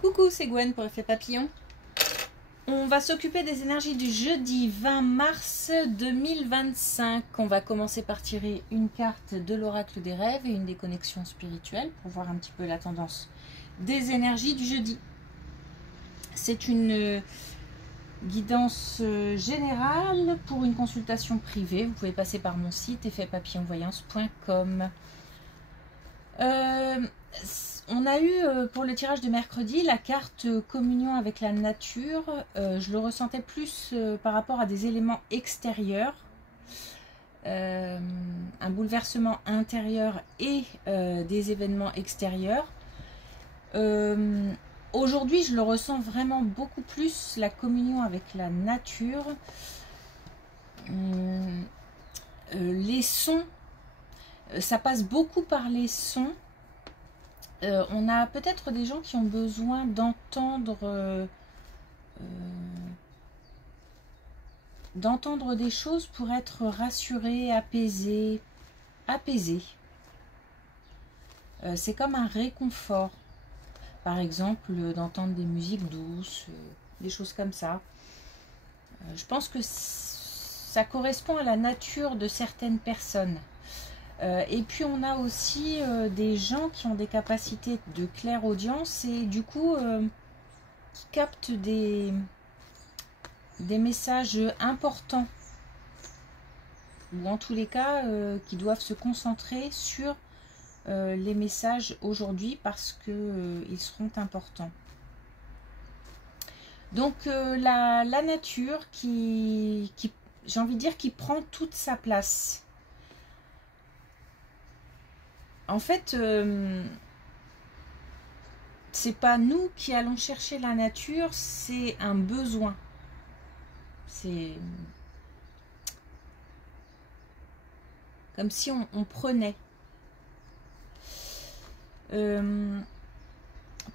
Coucou, c'est Gwen pour Effet Papillon. On va s'occuper des énergies du jeudi 20 mars 2025. On va commencer par tirer une carte de l'oracle des rêves et une des connexions spirituelles pour voir un petit peu la tendance des énergies du jeudi. C'est une guidance générale pour une consultation privée. Vous pouvez passer par mon site effetpapillonvoyance.com. On a eu pour le tirage de mercredi la carte communion avec la nature. Je le ressentais plus par rapport à des éléments extérieurs, un bouleversement intérieur et des événements extérieurs. Aujourd'hui, je le ressens vraiment beaucoup plus, la communion avec la nature. Les sons, ça passe beaucoup par les sons. On a peut-être des gens qui ont besoin d'entendre des choses pour être rassurés, apaisés. C'est comme un réconfort. Par exemple, d'entendre des musiques douces, des choses comme ça. Je pense que ça correspond à la nature de certaines personnes. Et puis on a aussi des gens qui ont des capacités de clairaudience et du coup qui captent des messages importants, ou en tous les cas qui doivent se concentrer sur les messages aujourd'hui parce que ils seront importants. Donc la nature qui j'ai envie de dire, qui prend toute sa place. En fait, c'est pas nous qui allons chercher la nature, c'est un besoin. C'est comme si on prenait.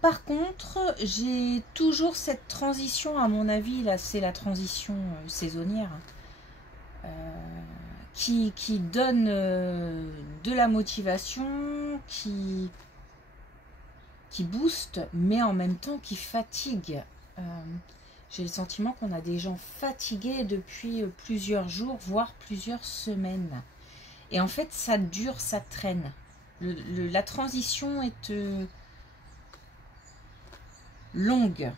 Par contre, j'ai toujours cette transition, à mon avis, là c'est la transition saisonnière, qui donne de la motivation, qui booste, mais en même temps qui fatigue. J'ai le sentiment qu'on a des gens fatigués depuis plusieurs jours, voire plusieurs semaines. Et en fait, ça dure, ça traîne. La transition est longue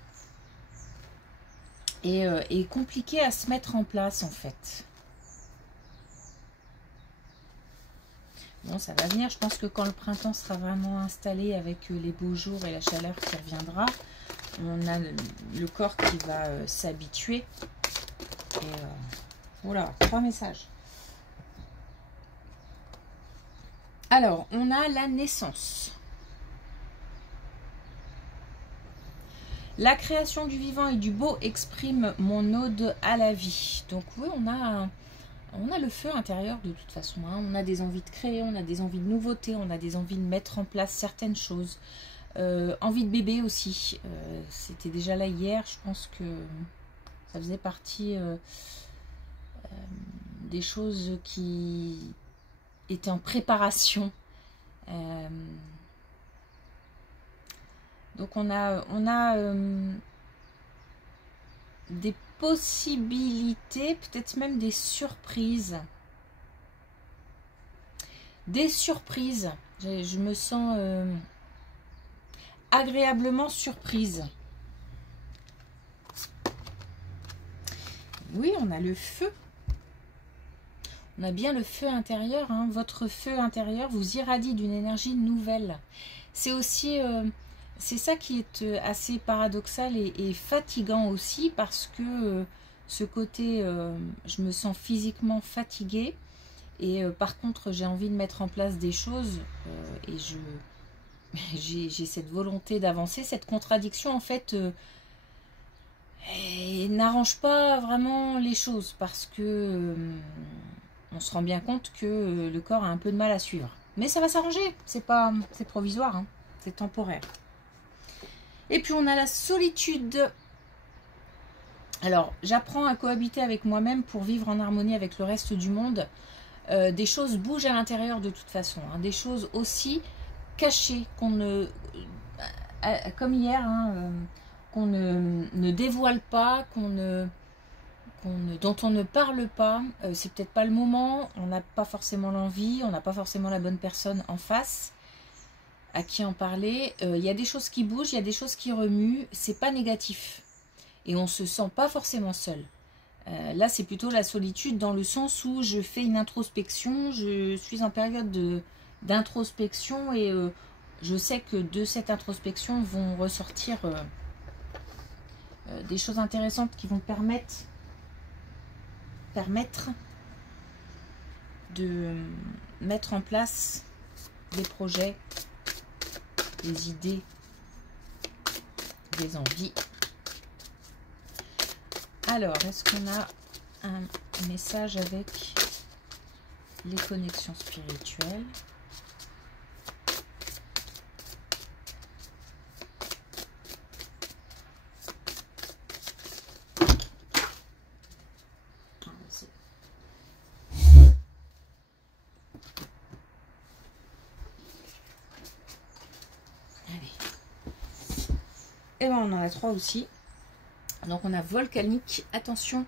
et compliquée à se mettre en place, en fait. Bon, ça va venir. Je pense que quand le printemps sera vraiment installé avec les beaux jours et la chaleur qui reviendra, on a le corps qui va s'habituer. Et voilà, 3 messages. Alors, on a la naissance. La création du vivant et du beau exprime mon ode à la vie. Donc oui, on a le feu intérieur de toute façon, hein. On a des envies de créer, on a des envies de nouveautés, on a des envies de mettre en place certaines choses. Envie de bébé aussi. C'était déjà là hier, je pense que ça faisait partie des choses qui étaient en préparation. Donc on a des possibilités, peut-être même des surprises. Des surprises. Je me sens agréablement surprise. Oui, on a le feu. On a bien le feu intérieur. Hein. Votre feu intérieur vous irradie d'une énergie nouvelle. C'est aussi... c'est ça qui est assez paradoxal et fatigant aussi, parce que ce côté, je me sens physiquement fatiguée et par contre j'ai envie de mettre en place des choses et j'ai cette volonté d'avancer. Cette contradiction en fait n'arrange pas vraiment les choses, parce que on se rend bien compte que le corps a un peu de mal à suivre. Mais ça va s'arranger, c'est provisoire, hein, c'est temporaire. Et puis on a la solitude. Alors, j'apprends à cohabiter avec moi-même pour vivre en harmonie avec le reste du monde. Des choses bougent à l'intérieur de toute façon. Hein. Des choses aussi cachées comme hier, hein, qu'on ne dévoile pas, dont on ne parle pas. C'est peut-être pas le moment, on n'a pas forcément l'envie, on n'a pas forcément la bonne personne en face à qui en parler. Il y a des choses qui bougent, il y a des choses qui remuent, c'est pas négatif. Et on se sent pas forcément seul. Là, c'est plutôt la solitude dans le sens où je fais une introspection, je suis en période d'introspection et je sais que de cette introspection vont ressortir des choses intéressantes qui vont permettre de mettre en place des projets, des idées, des envies. Alors, est-ce qu'on a un message avec les connexions spirituelles? Et ben on en a 3 aussi. Donc on a volcanique, attention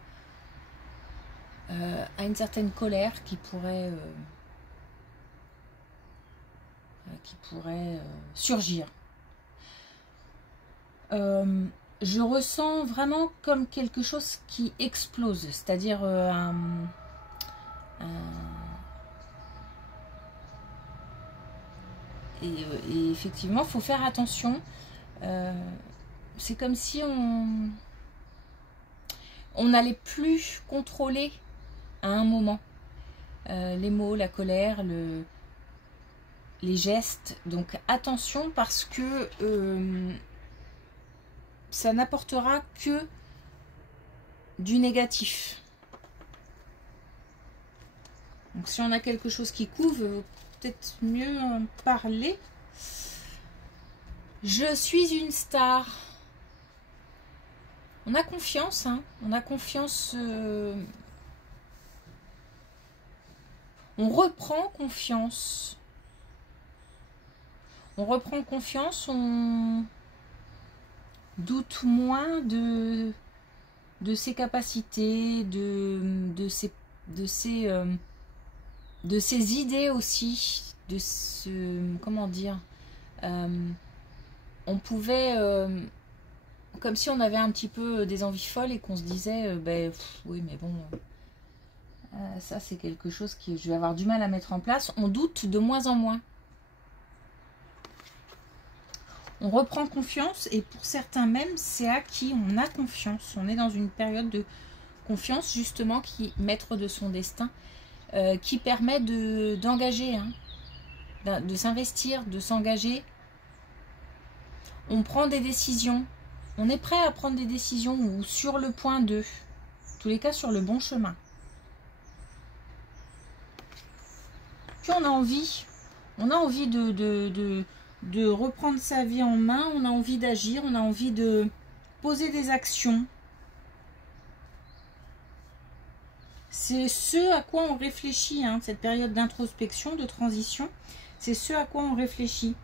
à une certaine colère qui pourrait surgir. Je ressens vraiment comme quelque chose qui explose, c'est-à-dire et effectivement, il faut faire attention. C'est comme si on n'allait plus contrôler à un moment les mots, la colère, les gestes. Donc attention parce que ça n'apportera que du négatif. Donc si on a quelque chose qui couve, peut-être mieux en parler. Je suis une star. On a confiance, hein. On a confiance. On reprend confiance. On reprend confiance, on doute moins de ses capacités, de ses idées aussi, de ce, comment dire, on pouvait, comme si on avait un petit peu des envies folles et qu'on se disait, oui mais bon, ça c'est quelque chose que je vais avoir du mal à mettre en place. On doute de moins en moins. On reprend confiance et pour certains même, c'est à qui on a confiance. On est dans une période de confiance justement qui maître de son destin, qui permet d'engager, hein, de s'investir, de s'engager. On prend des décisions. On est prêt à prendre des décisions ou sur le point de, en tous les cas sur le bon chemin. Puis on a envie de reprendre sa vie en main, on a envie d'agir, on a envie de poser des actions. C'est ce à quoi on réfléchit, hein, cette période d'introspection, de transition. C'est ce à quoi on réfléchit.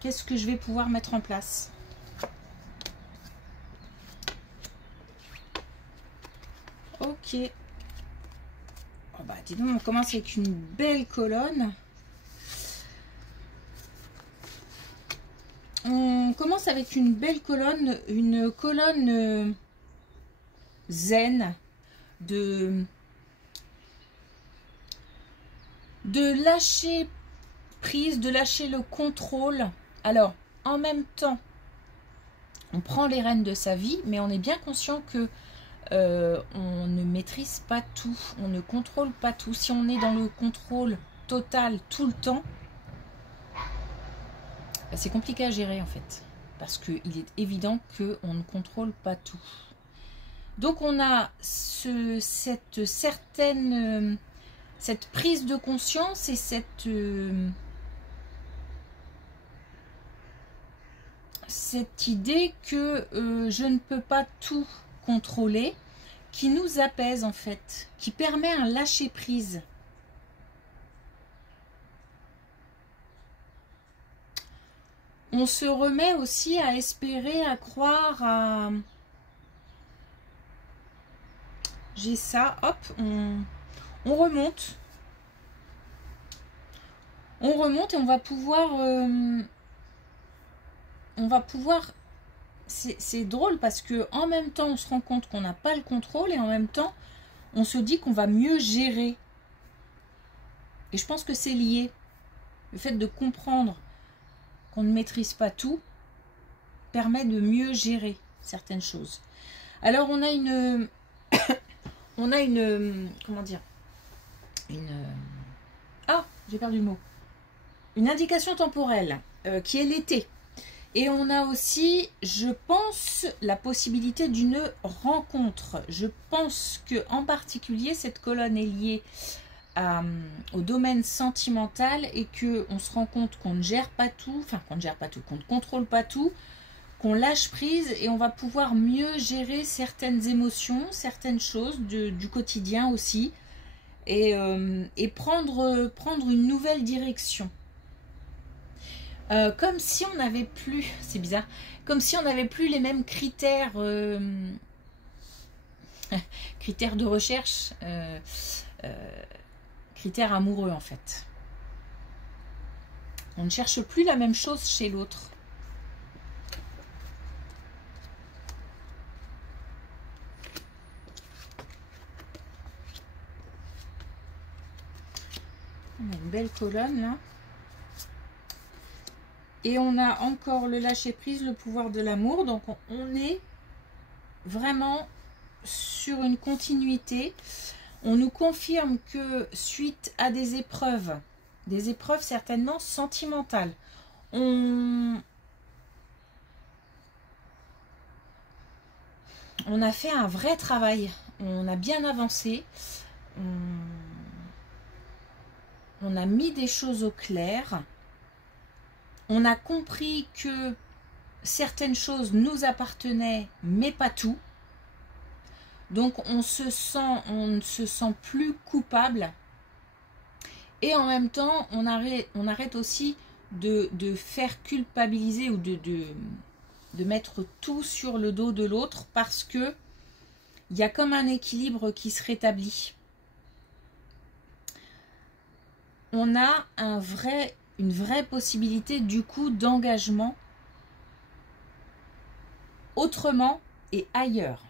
Qu'est-ce que je vais pouvoir mettre en place? Ok. Oh bah dis donc, on commence avec une belle colonne. On commence avec une belle colonne, une colonne zen, de lâcher prise, de lâcher le contrôle. Alors, en même temps, on prend les rênes de sa vie, mais on est bien conscient que on ne maîtrise pas tout, on ne contrôle pas tout. Si on est dans le contrôle total tout le temps, c'est compliqué à gérer en fait, parce qu'il est évident qu'on ne contrôle pas tout. Donc on a cette prise de conscience et cette idée que je ne peux pas tout contrôler, qui nous apaise en fait, qui permet un lâcher prise. On se remet aussi à espérer, à croire, à... J'ai ça, hop, on remonte. On remonte et on va pouvoir... C'est drôle parce que en même temps, on se rend compte qu'on n'a pas le contrôle et en même temps, on se dit qu'on va mieux gérer. Et je pense que c'est lié. Le fait de comprendre qu'on ne maîtrise pas tout permet de mieux gérer certaines choses. Alors on a une comment dire, j'ai perdu le mot, une indication temporelle qui est l'été, et on a aussi, je pense, la possibilité d'une rencontre. Je pense que en particulier cette colonne est liée au domaine sentimental et que on se rend compte qu'on ne gère pas tout, enfin qu'on ne gère pas tout, qu'on ne contrôle pas tout, qu'on lâche prise et on va pouvoir mieux gérer certaines émotions, certaines choses du quotidien aussi, et prendre une nouvelle direction. Comme si on n'avait plus, c'est bizarre, comme si on n'avait plus les mêmes critères, critères de recherche, critères amoureux en fait. On ne cherche plus la même chose chez l'autre. On a une belle colonne là. Et on a encore le lâcher prise, le pouvoir de l'amour. Donc on est vraiment sur une continuité. On nous confirme que suite à des épreuves certainement sentimentales, on a fait un vrai travail, on a bien avancé, on a mis des choses au clair, on a compris que certaines choses nous appartenaient, mais pas tout. Donc on ne se sent plus coupable. Et en même temps, on arrête aussi de faire culpabiliser ou de mettre tout sur le dos de l'autre, parce que il y a comme un équilibre qui se rétablit. On a une vraie possibilité du coup d'engagement autrement et ailleurs.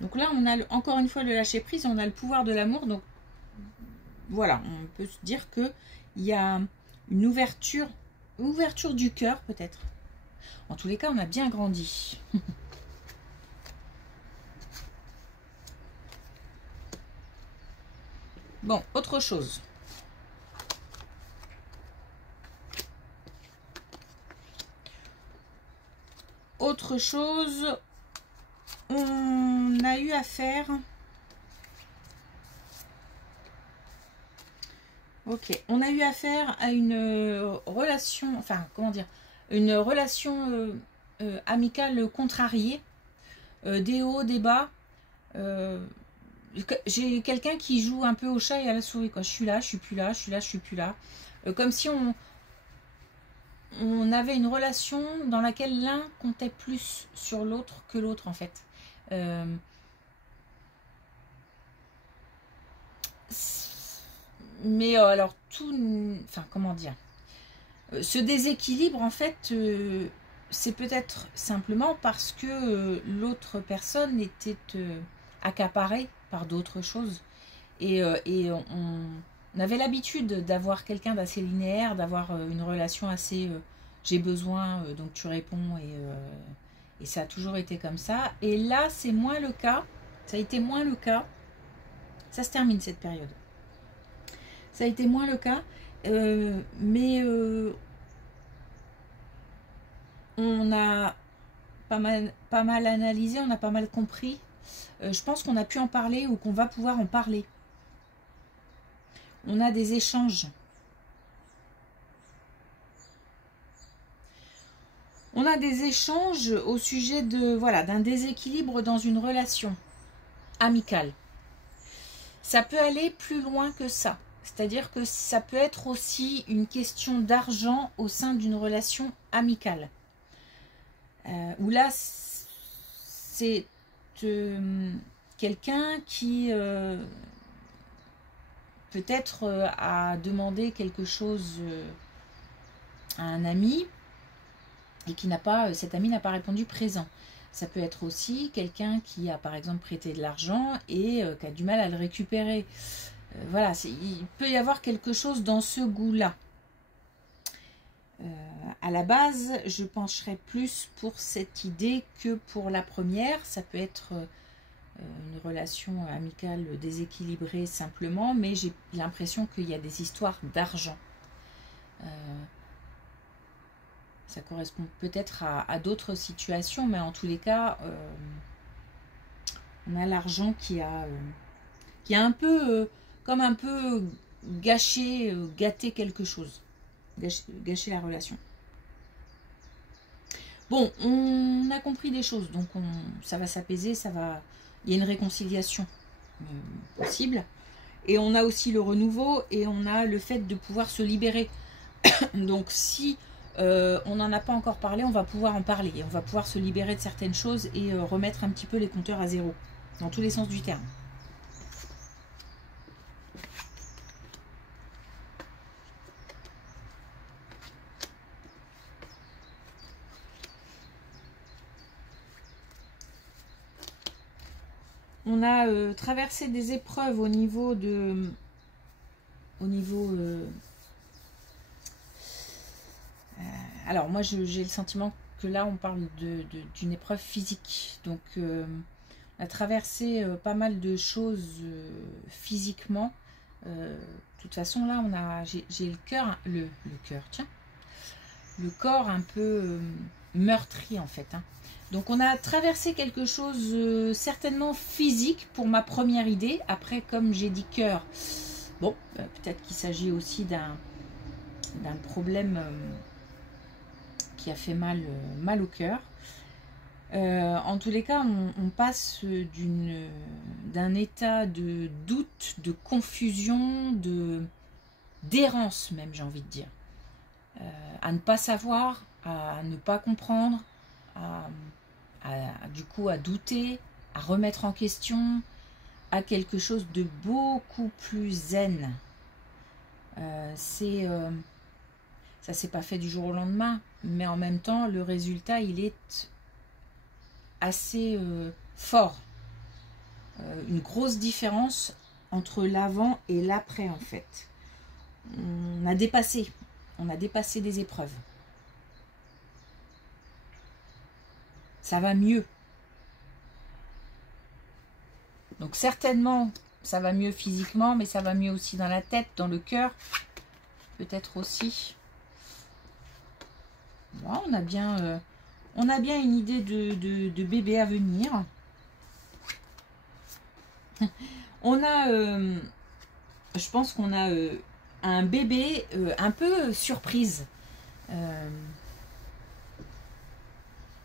Donc là, on a encore une fois le lâcher prise, on a le pouvoir de l'amour. Donc voilà, on peut se dire que il y a une ouverture du cœur peut-être. En tous les cas, on a bien grandi. Bon, autre chose. Autre chose, on a eu affaire... Ok, on a eu affaire à une relation, enfin, comment dire, une relation amicale contrariée, des hauts, des bas. J'ai quelqu'un qui joue un peu au chat et à la souris, quoi. Je suis là, je suis plus là, je suis là, je suis plus là. Comme si on avait une relation dans laquelle l'un comptait plus sur l'autre que l'autre, en fait. Mais alors enfin comment dire, ce déséquilibre en fait, c'est peut-être simplement parce que l'autre personne était accaparée par d'autres choses, et on avait l'habitude d'avoir quelqu'un d'assez linéaire, d'avoir une relation assez j'ai besoin donc tu réponds, et ça a toujours été comme ça. Et là c'est moins le cas, ça a été moins le cas, ça se termine cette période. Ça a été moins le cas, mais on a pas mal analysé, on a pas mal compris. Je pense qu'on a pu en parler ou qu'on va pouvoir en parler. On a des échanges. On a des échanges au sujet de, voilà, d'un déséquilibre dans une relation amicale. Ça peut aller plus loin que ça. C'est-à-dire que ça peut être aussi une question d'argent au sein d'une relation amicale. Où là, c'est quelqu'un qui peut-être a demandé quelque chose à un ami et qui n'a pas, cet ami n'a pas répondu présent. Ça peut être aussi quelqu'un qui a par exemple prêté de l'argent et qui a du mal à le récupérer. Voilà, il peut y avoir quelque chose dans ce goût-là. À la base, je pencherais plus pour cette idée que pour la première. Ça peut être une relation amicale déséquilibrée simplement, mais j'ai l'impression qu'il y a des histoires d'argent. Ça correspond peut-être à d'autres situations, mais en tous les cas, on a l'argent qui a un peu, comme un peu gâché, gâté quelque chose, gâché la relation. Bon, on a compris des choses, donc ça va s'apaiser, il y a une réconciliation possible. Et on a aussi le renouveau et on a le fait de pouvoir se libérer. Donc si on n'en a pas encore parlé, on va pouvoir en parler. On va pouvoir se libérer de certaines choses et remettre un petit peu les compteurs à zéro, dans tous les sens du terme. On a traversé des épreuves au niveau de... alors moi j'ai le sentiment que là on parle d'une épreuve physique. Donc on a traversé pas mal de choses physiquement. De toute façon là j'ai le cœur, le cœur, tiens, le corps un peu meurtri en fait, hein. Donc on a traversé quelque chose certainement physique pour ma première idée. Après, comme j'ai dit cœur, bon, peut-être qu'il s'agit aussi d'un problème qui a fait mal au cœur. En tous les cas, on passe d'un état de doute, de confusion, d'errance même, j'ai envie de dire. À ne pas savoir, à ne pas comprendre, du coup à douter, à remettre en question, à quelque chose de beaucoup plus zen. Ça s'est pas fait du jour au lendemain, mais en même temps le résultat il est assez fort. Une grosse différence entre l'avant et l'après en fait. On a dépassé des épreuves. Ça va mieux. Donc certainement, ça va mieux physiquement, mais ça va mieux aussi dans la tête, dans le cœur. Peut-être aussi. Bon, on a bien une idée de bébé à venir. On a, je pense qu'on a un bébé un peu surprise.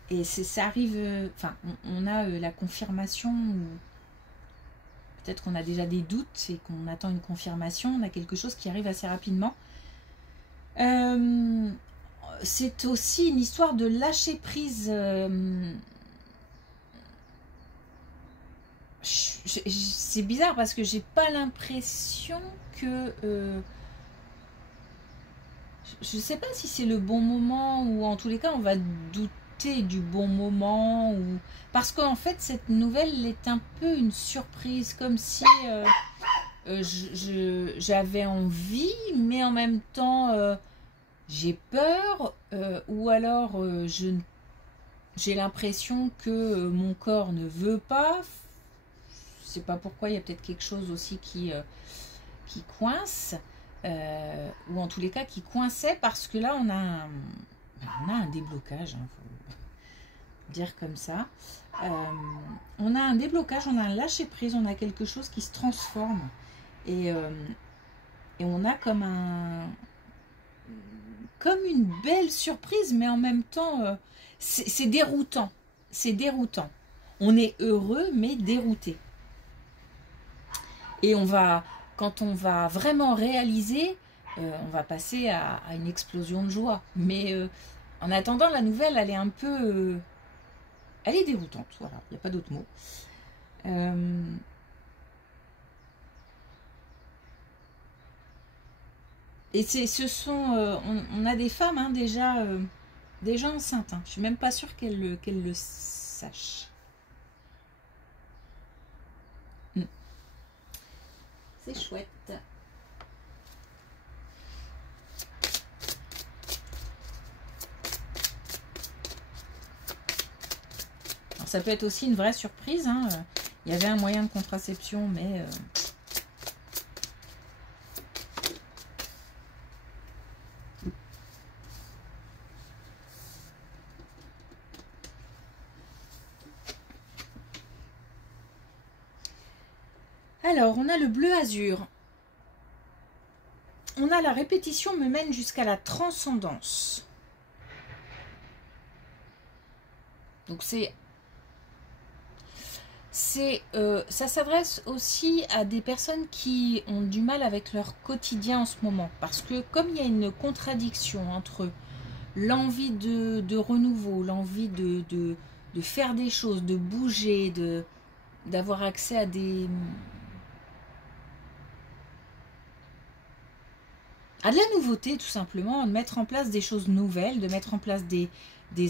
Et ça arrive, enfin, on a la confirmation, ou peut-être qu'on a déjà des doutes et qu'on attend une confirmation. On a quelque chose qui arrive assez rapidement. C'est aussi une histoire de lâcher prise. C'est bizarre parce que j'ai pas l'impression que... je sais pas si c'est le bon moment ou en tous les cas on va douter du bon moment. Ou parce qu'en fait cette nouvelle est un peu une surprise, comme si j'avais envie mais en même temps j'ai peur, ou alors j'ai l'impression que mon corps ne veut pas. Je sais pas pourquoi, il y a peut-être quelque chose aussi qui coince, ou en tous les cas qui coinçait, parce que là on a un déblocage, hein, faut dire comme ça. On a un déblocage, on a un lâcher prise, on a quelque chose qui se transforme, et on a comme une belle surprise, mais en même temps c'est déroutant. C'est déroutant. On est heureux mais dérouté. Et on va quand on va vraiment réaliser, on va passer à une explosion de joie. Mais en attendant, la nouvelle, elle est un peu... elle est déroutante, voilà, il n'y a pas d'autre mot. Et ce sont... on a des femmes hein, déjà enceintes. Hein. Je ne suis même pas sûre qu'elles le sachent. C'est chouette. Alors, ça peut être aussi une vraie surprise. Hein. Il y avait un moyen de contraception, mais... Alors, on a le bleu azur. On a la répétition me mène jusqu'à la transcendance. Donc ça s'adresse aussi à des personnes qui ont du mal avec leur quotidien en ce moment. Parce que comme il y a une contradiction entre l'envie de renouveau, l'envie de faire des choses, de bouger, d'avoir accès à de la nouveauté tout simplement, de mettre en place des choses nouvelles, de mettre en place des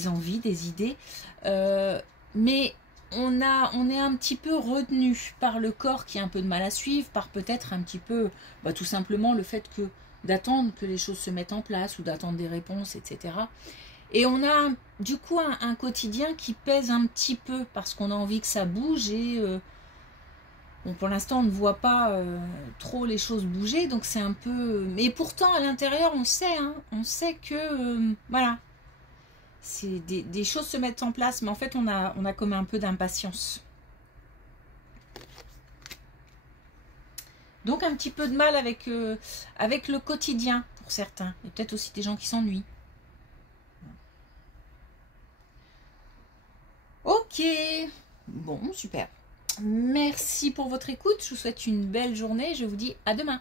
envies, des idées. Mais on est un petit peu retenu par le corps qui a un peu de mal à suivre, par peut-être un petit peu, tout simplement le fait d'attendre que les choses se mettent en place ou d'attendre des réponses, etc. Et on a du coup un quotidien qui pèse un petit peu parce qu'on a envie que ça bouge et... bon, pour l'instant, on ne voit pas trop les choses bouger, donc c'est un peu... Mais pourtant, à l'intérieur, on sait, hein, on sait que, voilà, c'est des choses se mettent en place, mais en fait, on a comme un peu d'impatience. Donc, un petit peu de mal avec le quotidien, pour certains. Et peut-être aussi des gens qui s'ennuient. Ok, bon, super. Merci pour votre écoute, je vous souhaite une belle journée, je vous dis à demain.